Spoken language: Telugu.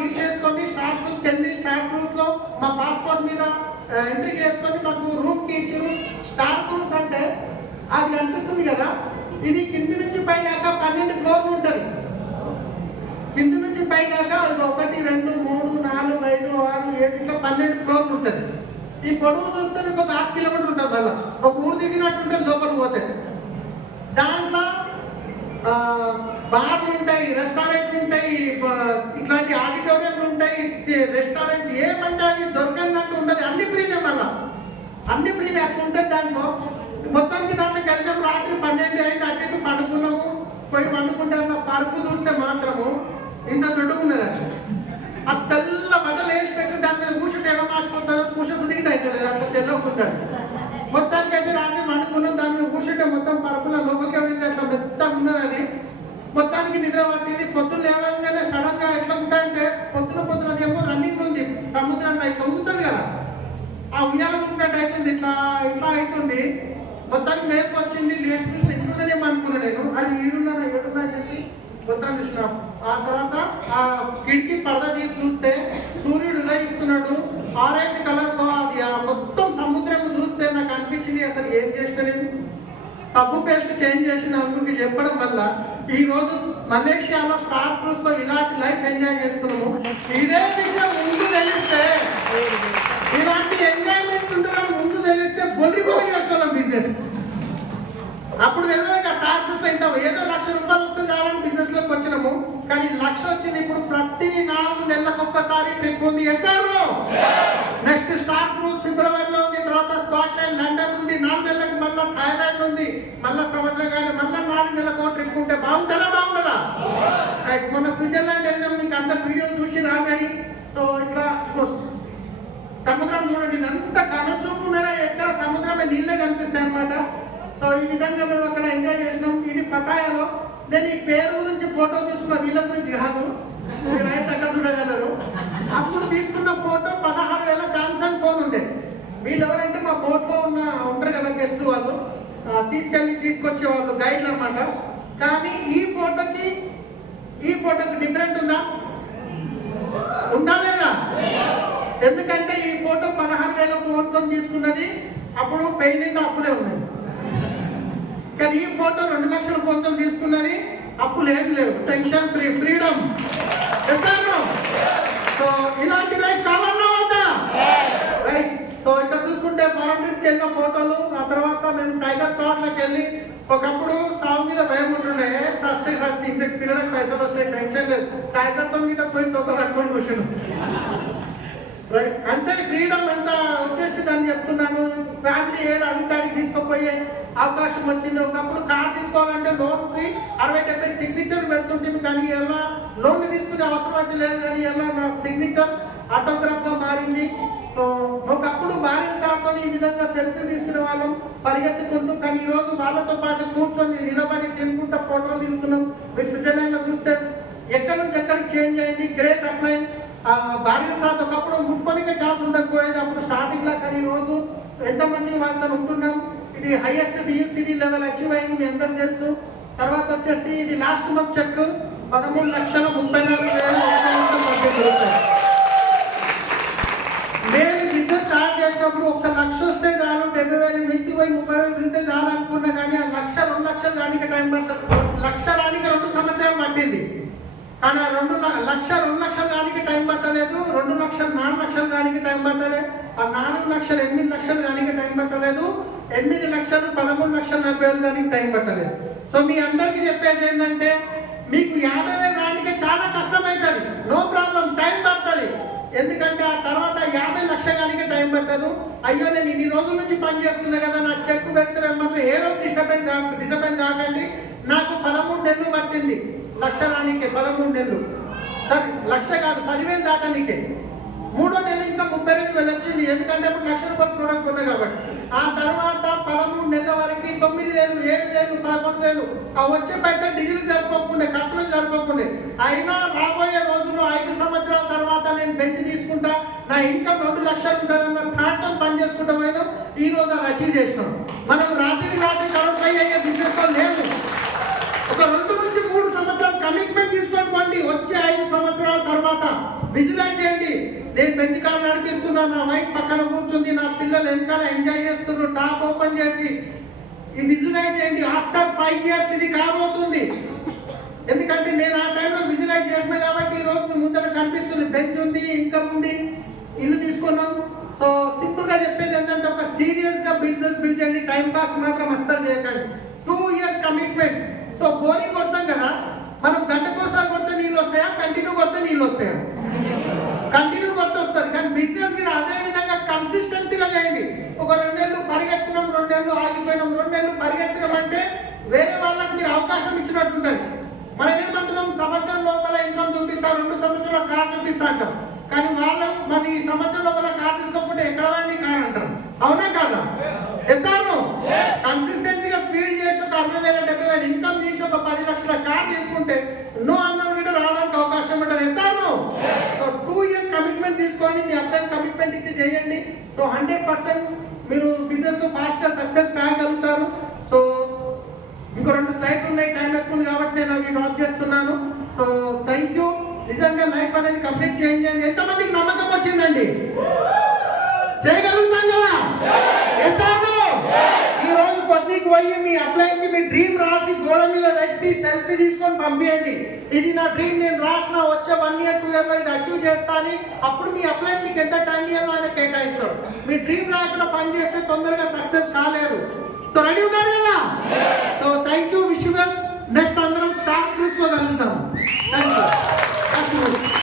తీసేసుకొని స్టార్ క్రూజ్కి వెళ్ళి స్టార్ క్రూజ్లో మా పాస్పోర్ట్ మీద ఎంట్రీ చేసుకొని మాకు రూమ్కి ఇచ్చారు. స్టార్ క్రూజ్ అంటే అది అనిపిస్తుంది కదా, ఇది కింది నుంచి పై దాకా 12 ఫ్లోర్లు ఉంటుంది. కింది నుంచి పై దాకా 1 2 3 4 5 6 7 ఇట్లా 12 ఫ్లోర్లు ఉంటుంది. ఈ పొడవు చూస్తే మీకు ఒక 6 కిలోమీటర్లు ఉంటుంది. మళ్ళీ ఒక ఊరు తిరిగినట్టుంటే లోపలికి పోతే దాంట్లో బార్లు ఉంటాయి, రెస్టారెంట్లు ఉంటాయి, ఇట్లాంటి ఆడిటోరియంలు ఉంటాయి, రెస్టారెంట్ ఏమంటే అది దొరకందంటూ ఉండదు. అన్ని ఫ్రీనే, మళ్ళీ అన్ని ఫ్రీనే అట్లా ఉంటుంది. దాంట్లో మొత్తానికి దాంట్లోకి వెళ్ళినాం. రాత్రి 12 అయింది. అటు పండుకున్నాము. పోయి పండుకుంటే పరుపు చూస్తే మాత్రము ఇంత దొడ్డుకున్నది. ఆ తెల్ల బట్టలు వేసి పెట్టి దాని మీద కూర్చుంటే ఎలా మార్చుకుంటారు, కూర్చొని దిగిట్ అవుతుంది, అట్లా తెల్లకుంటారు. మొత్తానికి అయితే రాత్రి పండుకున్నాం. దాని మీద కూర్చుంటే మొత్తం పరుపుల లోపలికి వెళ్ళింది. అట్లా మెత్త ఉన్నది. అది మొత్తానికి నిద్ర పట్టింది. పొద్దున్న లేవగానే సడన్ గా ఎట్లా ఉంటాయంటే పొద్దున అదేమో రన్నింగ్ ఉంది సముద్రంలో, ఇట్లా ఊగుతుంది కదా, ఆ ఉయ్యాల ఊపినట్టు అవుతుంది. ఇట్లా అవుతుంది. మొత్తానికి మేరకు వచ్చింది. లేచి చూసిన ఇంట్లోనేమో అనుకున్నాను నేను, అది ఏడున్నా అని చెప్పి మొత్తం చూసిన. ఆ తర్వాత ఆ కిటికీ పరద తీసి చూస్తే సూర్యుడు ఉదయిస్తున్నాడు ఆరెంజ్ కలర్ లో. అది మొత్తం సముద్రం చూస్తే నాకు అనిపించింది, అసలు ఏం చేసిన నేను సబ్బు పేస్ట్ చేంజ్ చేసిన అందుకు చెప్పడం వల్ల ఈ రోజు మలేషియాలో స్టార్ క్రూజ్ లో ఇలాంటి లైఫ్ ఎంజాయ్ చేస్తున్నాము. ఇదే విషయం ముందు తెలిస్తే, ఇలాంటి ఎంజాయ్మెంట్ ఉంటుందని ముందు తెలిస్తే బొదిరిపోయి చేస్తున్నాం బిజినెస్. అప్పుడు తెలియదు స్టార్ క్రూజ్ లో ఇంత ఏదో ₹1,00,000 వస్తే చాలని బిజినెస్ లోకి వచ్చినాము. కానీ 1,00,000 వచ్చింది. ఇప్పుడు ప్రతి 4 నెలలకు ఒక్కసారి ట్రిప్ ఉంది. వేసాము. నెక్స్ట్ స్టార్ క్రూజ్ ఫిబ్రవరిలో ఉంది. తర్వాత స్కాట్లాండ్, లండన్ ఉంది. 4 నెలలకు మళ్ళీ థాయిలాండ్ ఉంది. మళ్ళీ సంవత్సరం కానీ మళ్ళీ 4 నెలలకు ట్రిప్ ఉంటే బాగుంటుందా బాగుంటుందా? మన స్విట్జర్లాండ్ వెళ్ళినాం. మీకు అందరు వీడియోలు చూసి ఆల్రెడీ. సో ఇట్లా సముద్రం చూడండి, అంత కనుచూపు మేర ఎక్కడ సముద్రమే నీళ్ళే కనిపిస్తాయి అనమాట. సో ఈ విధంగా మేము అక్కడ ఎంజాయ్ చేసినాం. ఇది పటాయాలో. నేను ఈ పేరు గురించి ఫోటో తీసుకున్న, వీళ్ళ గురించి కాదు, మీరైతే అక్కడ చూడగలరు. అప్పుడు తీసుకున్న ఫోటో 16,000 శాంసంగ్ ఫోన్ ఉండే. వీళ్ళు ఎవరంటే మా బోట్లో ఉంటారు కదా గెస్ట్, వాళ్ళు తీసుకొచ్చే వాళ్ళు గైడ్లు అన్నమాట. కానీ ఈ ఫోటోకి డిఫరెంట్ ఉందా లేదా? ఎందుకంటే ఈ ఫోటో 16,000 ఫోన్తో తీసుకున్నది. అప్పుడు పెయిన్ అప్పులే ఉన్నాయి. కానీ ఈ ఫోటో 2,00,000 ఫోన్తో తీసుకున్నది. అప్పులు ఏం లేవు. Tension free, freedom. సో ఇలాంటి లైఫ్ కావాలా వద్దా? రైట్. సో ఇక్కడ చూసుకుంటే ఫారెన్ ట్రిప్కి వెళ్ళిన ఫోటోలు. ఆ తర్వాత మేము టైగర్ ప్లాట్లోకి వెళ్ళి, ఒకప్పుడు సాగు మీద భయం ఉంటుండే, సస్తే ఇంటికి తినడానికి పైసలు వస్తాయి, టెన్షన్ లేదు. టైగర్తో మీద పోయి తొక్క కట్టుకొని కూర్చున్నాం. రైట్. అంటే ఫ్రీడమ్ అంతా వచ్చేసింది అని చెప్తున్నాను. ఫ్యామిలీ అడిగితాడికి తీసుకుపోయే అవకాశం వచ్చింది. ఒకప్పుడు కార్ తీసుకోవాలంటే లోన్కి 60-70 సిగ్నేచర్ పెడుతుంటుంది. కానీ ఎలా లోన్ తీసుకునే అవసరం అయితే లేదు. కానీ ఎలా నా సిగ్నేచర్ ఆటోగ్రాఫ్ గా మారింది. సో ఒకప్పుడు భార్య సార్తో ఈ విధంగా సెల్ఫీ తీసుకునే వాళ్ళం పరిగెత్తుకుంటూ. కానీ ఈ రోజు వాళ్ళతో పాటు కూర్చొని నిలబడి తినుకుంటూ ఫోటోలు తీసుకున్నాం. మీరు స్విట్జర్లాండ్ లో చూస్తే ఎక్కడి నుంచి ఎక్కడికి చేంజ్ అయింది. Great upline. భార్య సార్ ఒకప్పుడు ముట్టుకొనికే ఛాన్స్ ఉండకపోయేది అప్పుడు స్టార్టింగ్ లా. కానీ ఈ రోజు ఎంత మంచి వాళ్ళతో ఉంటున్నాం. ఇది హైయెస్ట్ DHCD లెవెల్ అచీవ్ అయింది, మీ అందరికి తెలుసు. తర్వాత వచ్చేసి ఇది లాస్ట్ మంత్ చెక్ ₹13,34,130. నేను బిజినెస్ స్టార్ట్ చేసినప్పుడు 1,00,000 వస్తే చాలు, 70,000 వ్యక్తి పోయి 30,000 తింటే చాలు అనుకున్నా. కానీ ఆ 1,00,000 2 లక్షలు రానికి టైం పడుతుంది. 1,00,000 రానికి 2 సంవత్సరాలు పట్టింది. కానీ ఆ 2,00,000 2 లక్షలు దానికి టైం పట్టలేదు. 2 లక్షలు 4 లక్షలు దానికి టైం పట్టలేదు. ఆ 4 లక్షలు 8 లక్షలు దానికి టైం పట్టలేదు. 8 లక్షలు 13,40,000 దానికి టైం పట్టలేదు. సో మీ అందరికీ చెప్పేది ఏంటంటే, మీకు 50,000 రానికే చాలా కష్టమవుతుంది. నో ప్రాబ్లం, టైం పడుతుంది. ఎందుకంటే ఆ తర్వాత 50 లక్షల దానికి టైం పట్టదు. అయ్యో నేను ఇన్ని రోజుల నుంచి పని చేస్తున్నా కదా, నా చెక్ పెడతారని మాత్రం ఏ రోజు డిసప్పాయింట్ కాకండి. నాకు 13 నెలలు పట్టింది 1,00,000 రానికే. 13 నెలలు, సరే 1,00,000 కాదు 10,000 దాటానికే. 3వ నెల ఇంకా 32,000 వచ్చింది. ఎందుకంటే ఇప్పుడు ₹1,00,000 ప్రోడక్ట్ ఉంది కాబట్టి. ఆ తర్వాత 13 నెలల వరకు 9,000, 7,000, 11,000 ఆ వచ్చే పైసా డీజిల్ సరిపోకుండా, ఖర్చులకు సరిపోకుండా. అయినా రాబోయే రోజుల్లో 5 సంవత్సరాల తర్వాత నేను బెంచ్ తీసుకుంటా, నా ఇన్కమ్ 2 లక్షలు ఉంటుందన్న థాట్తో పని చేసుకుంటా పోయినా ఈ రోజు అది అచీవ్ చేసినాం. మనం రాత్రి కరెక్ట్ అయ్యే బిజినెస్ లో లేము. ఒక 2 నుంచి 3 సంవత్సరాలు కమిట్మెంట్ తీసుకొని పోండి. వచ్చే 5 సంవత్సరాల తర్వాత విజువలైజ్ చేయండి. నేను బెంచ్ కార్ నడిపిస్తున్నా, నా వైఫ్ పక్కన కూర్చుంది, నా పిల్లలు వెనకాల ఎంజాయ్ చేస్తున్నారు టాప్ ఓపెన్ చేసి. ఈ విజువలైజ్ చేయండి. ఆఫ్టర్ 5 years ఇది కాబోతుంది. ఎందుకంటే నేను ఆ టైంలో విజువలైజ్ చేసిన కాబట్టి ఈ రోజు మీ ముందర కనిపిస్తుంది. బెంచ్ ఉంది, ఇన్కమ్ ఉంది, ఇల్లు తీసుకున్నాం. సో సింపుల్ గా చెప్పేది ఏంటంటే ఒక సీరియస్ గా బిజినెస్ బిల్డ్ చేయండి. టైం పాస్ మాత్రం అస్సలు చేయకండి. 2 years కమిట్మెంట్. సో బోరింగ్ కొడతాం కదా, మనం గంటకోసారి కొడితే నీళ్ళు వస్తాయా, కంటిన్యూ కొడితే నీళ్ళు వస్తాయా? కంటిన్యూ కొడితే వస్తుంది. కానీ బిజినెస్ కూడా అదే విధంగా కన్సిస్టెన్సీగా చేయండి. ఒక 2 నెలలు పరిగెత్తినాం, 2 నెలలు ఆగిపోయినాం, 2 నెలలు పరిగెత్తినాం అంటే వేరే వాళ్ళకి మీరు అవకాశం ఇచ్చినట్టు ఉంటుంది. మనం ఏమంటున్నాం, సంవత్సరం లోపల ఇన్కమ్ చూపిస్తా, 2 సంవత్సరాల కార్ చూపిస్తా అంటాం. కానీ వాళ్ళు మరి సంవత్సరం లోపల కార్ తీసుకోకపోతే ఎక్కడ వాడిని కార్ అంటారు. అవునా కాదా? ఎస్ఆర్ను కన్సిస్టెన్సీగా స్పీడ్ చేసి ఒక 60,000 70,000 ఇన్కమ్ చేసి ఒక 10 లక్షల కార్ తీసుకుంటే నో అన్నోన్ కూడా రావడానికి అవకాశం ఉంటుంది. ఎస్ఆర్ను. సో 2 years కమిట్మెంట్ తీసుకొని మీ అప్లైన్ కమిట్మెంట్ ఇచ్చి చేయండి. సో 100% మీరు బిజినెస్ ఫాస్ట్ గా సక్సెస్ కాగలుగుతారు. సో ఇంకో 2 స్లైడ్లు ఉన్నాయి, టైం ఎక్కువ ఉంది కాబట్టి నేను అవి డ్రాప్ చేస్తున్నాను. So thank you. నిజంగా లైఫ్ అనేది కంప్లీట్ చేంజ్ అయింది. ఎంతమందికి నమ్మకం వచ్చిందండి? చేయగలుగుతాం కదా? ఈ రోజు పొద్దుకి పోయి మీ అప్లైన్కి మీ డ్రీమ్ రాసి గోడ మీద పెట్టి సెల్ఫీ తీసుకొని పంపించండి. ఇది నా డ్రీమ్, నేను రాసిన వచ్చే 1 year 2 year లో ఇది అచీవ్ చేస్తా అని. అప్పుడు మీ అప్లైన్ మీకు ఎంత టైం ఇవ్వాలో ఆయన కేటాయిస్తాడు. మీ డ్రీమ్ రాకుండా పని చేస్తే తొందరగా సక్సెస్ కాలేరు. సో రెడీ ఉన్నారు కదా? So thank you. Wish you well. Next అందరం టాప్ గ్రూప్స్ లో కలుద్దాం. Thank you.